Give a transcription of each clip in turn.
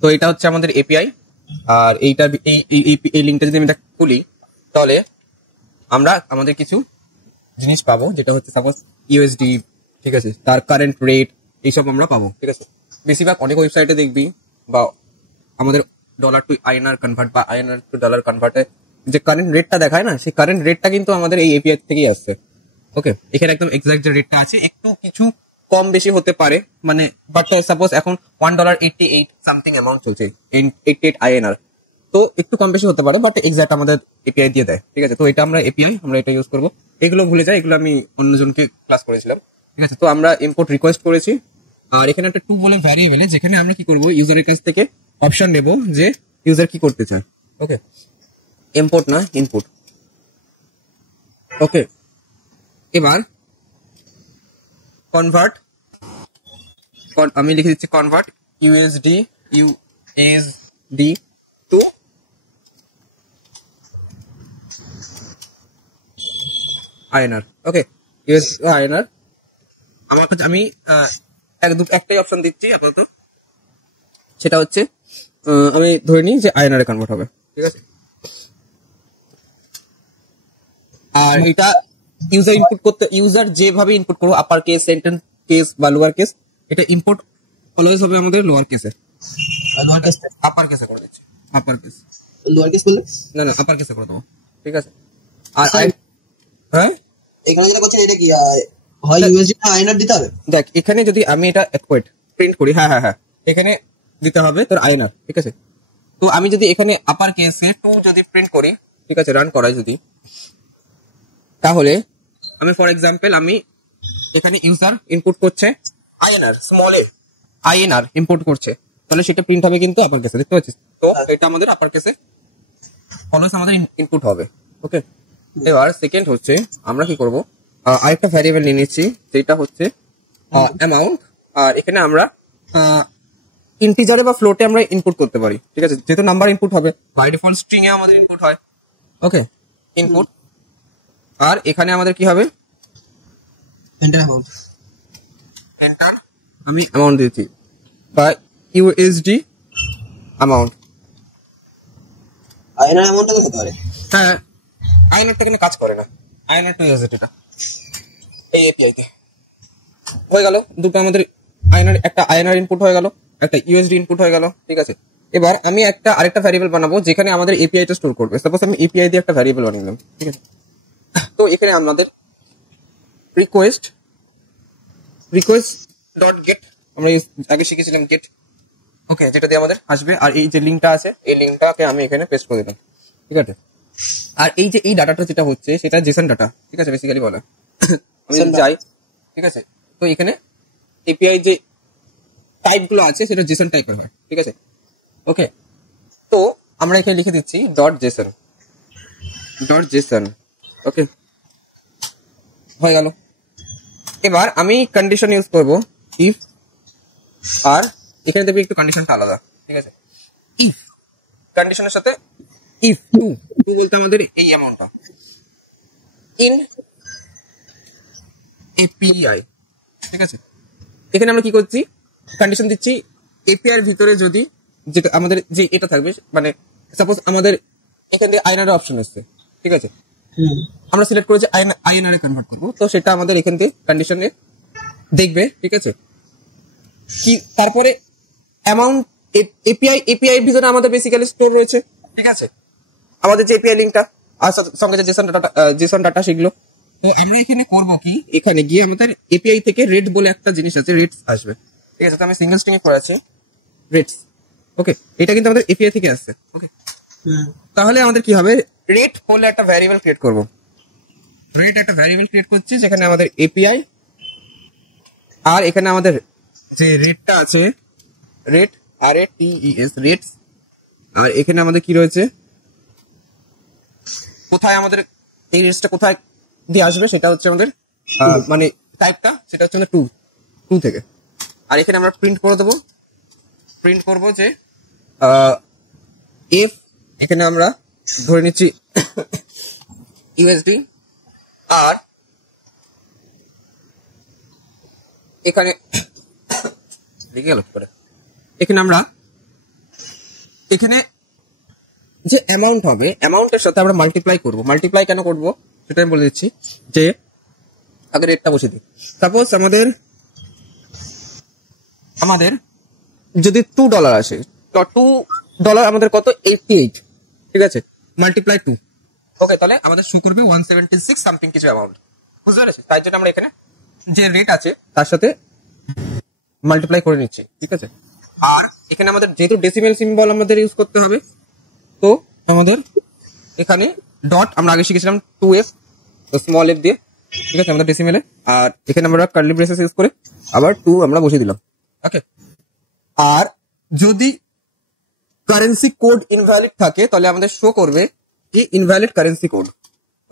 তো এটা হচ্ছে আমাদের এপিআই। আর এইটা এই লিঙ্কটা যদি আমি খুলি তাহলে আমরা আমাদের কিছু জিনিস পাবো, যেটা হচ্ছে সাপোজ ইউএসডি, ঠিক আছে, তার কারেন্ট রেট, এইসব আমরা পাবো, ঠিক আছে। বেশিরভাগ অনেক ওয়েবসাইটে দেখবি বা আমাদের ডলার টু আইএনআর কনভার্ট বা আইএনআর টু ডলার কনভার্টে যে কারেন্ট রেটটা দেখায় না, সেই কারেন্ট রেটটা কিন্তু আমাদের এই এপিআই থেকেই আসছে। ওকে, এখানে একদম এক্সাক্ট যে রেটটা আছে, একটু কিছু কম বেশি হতে পারে, মানে বাট সাপোজ এখন $1.88 সামথিং অ্যামাউন্ট চলছে, 88 আইএনআর, তো একটু কম বেশি হতে পারে, বাট এক্সাক্ট আমাদের এপিআই দিয়ে দেয়, ঠিক আছে। তো এটা আমরা এপিআই, আমরা এটা ইউজ করবো। এগুলো ভুলে যাই, এগুলো আমি অন্যজনকে ক্লাস করেছিলাম, ঠিক আছে। তো আমরা ইম্পোর্ট রিকোয়েস্ট করেছি, আর এখানে একটা টু বলে ভ্যারিয়েবল, যেখানে আমরা কি করবো, ইউজারের কাছ থেকে অপশন নেব যে ইউজার কি করতে চায়। ওকে, ইম্পোর্ট না ইনপুট। ওকে, এবার কনভার্ট, আমি লিখে দিচ্ছি কনভার্ট ইউএসডি টু আইএনআর। ওকে, ইউএসডি টু আইএনআর। আমার কাছে আমি একটাই অপশন দিচ্ছি আপাতত, সেটা হচ্ছে আমি ধরে নিই যে আইএনআর এ কনভার্ট হবে, ঠিক আছে। আর এটা ইউজার ইনপুট করতে, ইউজার যেভাবে ইনপুট করবো, আপার কেস, সেন্টেন্স কেস বা লোয়ার কেস, এটা ইম্পোর্ট অলওয়েজ হবে আমাদের লোয়ার কেসে। লোয়ার কেস আপার কেসে করে দিচ্ছি, আপার কেস। লোয়ার কেস করলে না আপার কেসে করে দেবো, ঠিক আছে। আর হ্যাঁ, এখানে যেটা করছেন এটা কি হয় ইউএসডি না আইএনআর দিতে হবে? দেখ, এখানে যদি আমি এটা প্রিন্ট করি, হ্যাঁ, এখানে দিতে হবে তোর আইএনআর, ঠিক আছে। তো আমি যদি এখানে আপার কেসে টু যদি প্রিন্ট করি, ঠিক আছে, রান করাই যদি, তাহলে আমি ফর এক্সাম্পল আমি এখানে ইউজার ইনপুট করছে আইএনআর, স্মল এ আইএনআর ইনপুট করছে, তাহলে সেটা প্রিন্ট হবে কিন্তু আপার কেসে, দেখতে পাচ্ছিস তো। এটা আমাদের আপার কেসে অলওয়েজ আমাদের ইনপুট হবে। ওকে, এবার সেকেন্ড হচ্ছে আমরা কি করব, আরেকটা ভ্যারিয়েবল নিয়ে নিচ্ছি, যেটা হচ্ছে অ্যামাউন্ট। আর এখানে আমরা ইন্টিজারে বা ফ্লোটে আমরা ইনপুট করতে পারি, ঠিক আছে। যেহেতু নাম্বার ইনপুট হবে, বাই ডিফল্ট স্ট্রিং এ আমাদের ইনপুট হয়। ওকে, ইনপুট। আর এখানে আমাদের কি হবে, এন্টার অ্যামাউন্ট, এন্টার, আমি অ্যামাউন্ট দিয়েছি বা ইউএসডি অ্যামাউন্ট। আইএনআর অ্যামাউন্টটা তো হতে পারে। হ্যাঁ, আইএনআরটা এখানে কাজ করে না, আইএনআর টু ইউএসডি এটা এই এপিআই তে হয়ে গেল। দুটো আমাদের আইএনআর, একটা আইএনআর ইনপুট হয়ে গেল, একটা ইউএসডি ইনপুট হয়ে গেল, ঠিক আছে। এবার আমি আরেকটা ভ্যারিয়েবল বানাবো, যেখানে আমাদের এপিআই টা স্টোর করবে। সাপোজ আমি এপিআই দিয়ে একটা ভ্যারিয়েবল বানিয়ে দিলাম, ঠিক আছে। তো এখানে আমাদের রিকোয়েস্ট ডট গেট, আমরা আগে শিখেছিলাম গেট, ওকে, যেটা দিয়ে আমাদের আসবে। আর এই যে লিঙ্কটা আছে, এই লিঙ্কটাকে আমি এখানে পেস্ট করে দিলাম, ঠিক আছে। আর এই যে এই ডাটাটা যেটা হচ্ছে, সেটা জেসন ডাটা, ঠিক আছে, বেসিক্যালি বলা। আমি যদি যাই, ঠিক আছে, তো এখানে এপিআই যে টাইপ গুলো আছে সেটা জেসন টাইপের হয়, ঠিক আছে। ওকে, তো আমরা এখানে লিখে দিচ্ছি ডট জেসন। ওকে, হয়ে গেল। এবার আমি কন্ডিশন ইউজ করব, ইফ, আর এখানে দেখবি একটু কন্ডিশনটা আলাদা, ঠিক আছে। ইফ কন্ডিশনের সাথে ইফ টু বলতে আমাদের এই অ্যামাউন্টটা ইন এপিআই, ঠিক আছে। এখানে আমরা কি করছি, কন্ডিশন দিচ্ছি এপিআই এর ভিতরে যদি যেটা আমাদের যে এটা থাকবে, মানে সাপোজ আমাদের এখান থেকে আইএনআর অপশন আসছে, ঠিক আছে। আমরা সিলেক্ট করেছি আইএনআর এ কনভার্ট করবো, তো সেটা আমাদের এখান থেকে কন্ডিশনে দেখবে, ঠিক আছে। কি তারপরে অ্যামাউন্ট এপিআই এর ভিতরে আমাদের বেসিক্যালি স্টোর রয়েছে, ঠিক আছে, আমাদের যে এপিআই লিঙ্কটা আর সঙ্গে যে জেসন ডাটা সেগুলো। তো আমরা এখানে করবো কি, এখানে গিয়ে আমাদের এপিআই থেকে রেট বলে একটা জিনিস আছে, রেটস আসবে, ঠিক আছে। তো আমি সিঙ্গেল স্ট্রিং এ করে আছে রেটস। ওকে, এটা কিন্তু আমাদের এপিআই থেকে আসছে। ওকে, তাহলে আমাদের কি হবে, রেট বলে একটা ভ্যারিয়েবল ক্রিয়েট করবো। রেট একটা ভ্যারিয়েবল ক্রিয়েট করছি, যেখানে আমাদের এপিআই আর এখানে আমাদের যে রেটটা আছে, রেট RATES রেটস, আর এখানে আমাদের কি রয়েছে, কোথায় আমাদের এই রেটসটা কোথায় দিয়ে আসবে, সেটা হচ্ছে আমাদের মানে টাইপটা, সেটা হচ্ছে আমাদের টু থেকে। আর এখানে আমরা প্রিন্ট করবো যে এফ, এখানে আমরা ধরে নিচ্ছি ইউএসডি, আর এখানে লিখে গেল করে, এখানে আমরা এখানে যে অ্যামাউন্ট হবে, অ্যামাউন্টের সাথে আমরা মাল্টিপ্লাই করব। মাল্টিপ্লাই কেন করব সেটা আমি বলে দিচ্ছি। যে আগে রেটটা বসে দিই। সাপোজ আমাদের যদি $2 আসে, তো $2 আমাদের কত, 88, ঠিক আছে, মাল্টিপ্লাই 2, ওকে, তাহলে আমাদের শো করবে 176 সামথিং কিছু অ্যামাউন্ট, বুঝতে পেরেছি? তাই জন্য আমরা এখানে যে রেট আছে তার সাথে মাল্টিপ্লাই করে নিচ্ছি, ঠিক আছে। আর এখানে আমাদের যেহেতু ডেসিমেল সিম্বল আমাদের ইউজ করতে হবে, তো আমাদের এখানে ডট আমরা আগে শিখেছিলাম 2f, স্মল f দিয়ে, ঠিক আছে, আমাদের ডেসিমেলে। আর এখানে আমরা কার্লি ব্রেসেস ইউজ করে আবার 2 আমরা বসিয়ে দিলাম, ওকে। আর যদি কারেন্সি কোড ইনভ্যালিড থাকে তাহলে আমাদের শো করবে কি ইনভ্যালিড কারেন্সি কোড,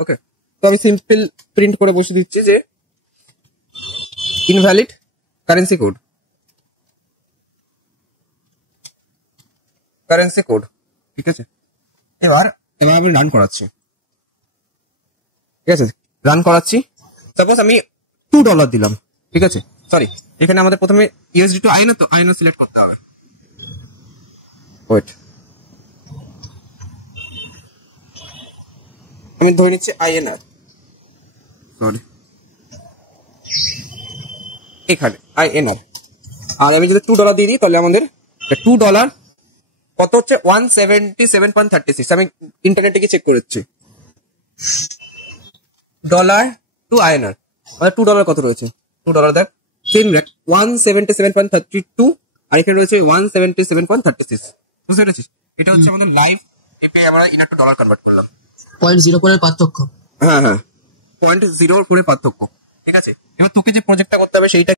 ওকে। তো আমি সিম্পল প্রিন্ট করে বসিয়ে দিচ্ছি যে ইনভ্যালিড কারেন্সি কোড, ঠিক আছে। এবার আমি রান করাচ্ছি, ঠিক আছে, রান করাচ্ছি। সাপোজ আমি $2 দিলাম, ঠিক আছে, সরি, এখানে আমাদের প্রথমে ইউএসডি টু আইএনআর, তো আইএনআর সিলেক্ট করতে হবে। ওয়েট, আমি ধরে নিচ্ছি আইএনআর, সরি, এখানে আইএনআর। আর আমি যদি $2 দিয়ে দিই তাহলে আমাদের $2 কত হচ্ছে 177.36। আমি ইন্টারনেটে গিয়ে চেক করেছি, ডলার টু আইএনআর আমাদের $2 কত রয়েছে, $2 দেখ, 177.32, আর এখানে রয়েছে 177.36, বুঝতে পেরেছিস? এটা হচ্ছে আমাদের লাইভ এপে আমরা ইনার টু ডলার কনভার্ট করলাম, 0.0 করে পার্থক্য। হ্যাঁ 0.0 করে পার্থক্য, ঠিক আছে। এবার তোকে যে প্রজেক্টটা করতে হবে সেইটা